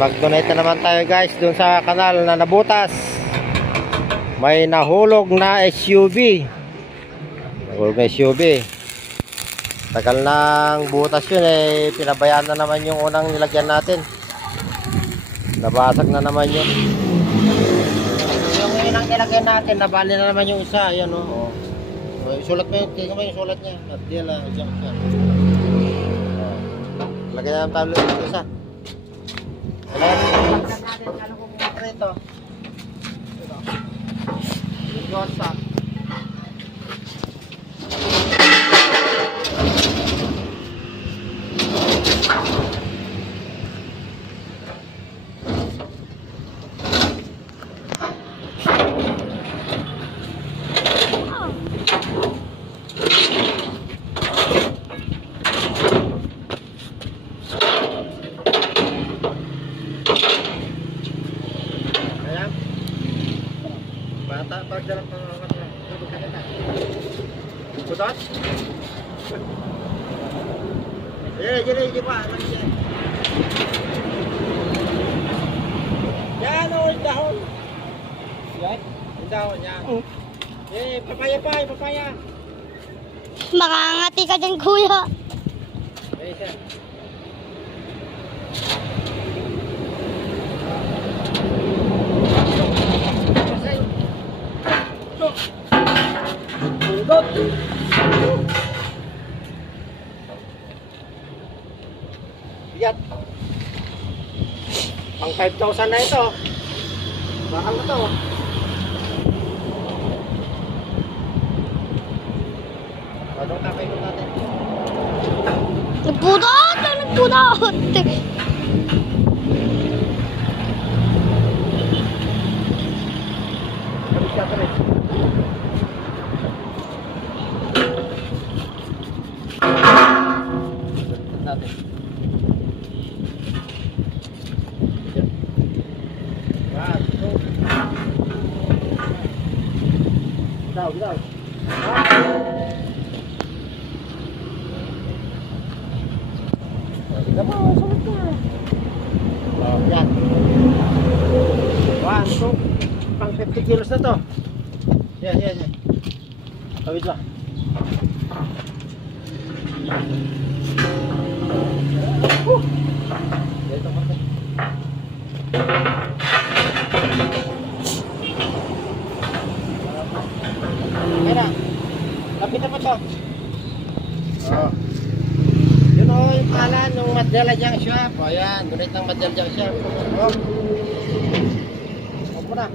mag-donate na naman tayo guys dun sa kanal na nabutas. May nahulog na SUV. Nahulog na SUV. Tagal nang butas yun eh. Pinabayaan na naman yung unang nilagyan natin. Nabasag na naman yun. Yung unang nilagyan natin, nabali na naman yung isa. Ayan o. Sulat mo yun. Tingnan mo yung sulat niya. At yan lang. Lagyan na naman tayo yung isa. Kailangan natin. Kailangan ko kung ito. Yosa. Bata, pagdalang mga Kutot? Jadi pa. Yan o, yung dahon. Yan, yung dahon yan. Papaya. Makangati ka dyan, kuya. Sir. Bigat. Pang 5,000 na ito. Bakal na to. Anong tapay ko natin? Nagpudot! Kabit ka rin. Natin. Daw. Tignan mo, sulit ka. Yan. 1, 2, pang 50 kilos na to. Yan. Tawid ba? Dito pa to. Kaya lapit na pa to. Yun o, yung pala nung Madela Junk Shop. O yan, gunit ng Madela Junk Shop. O. Opo na.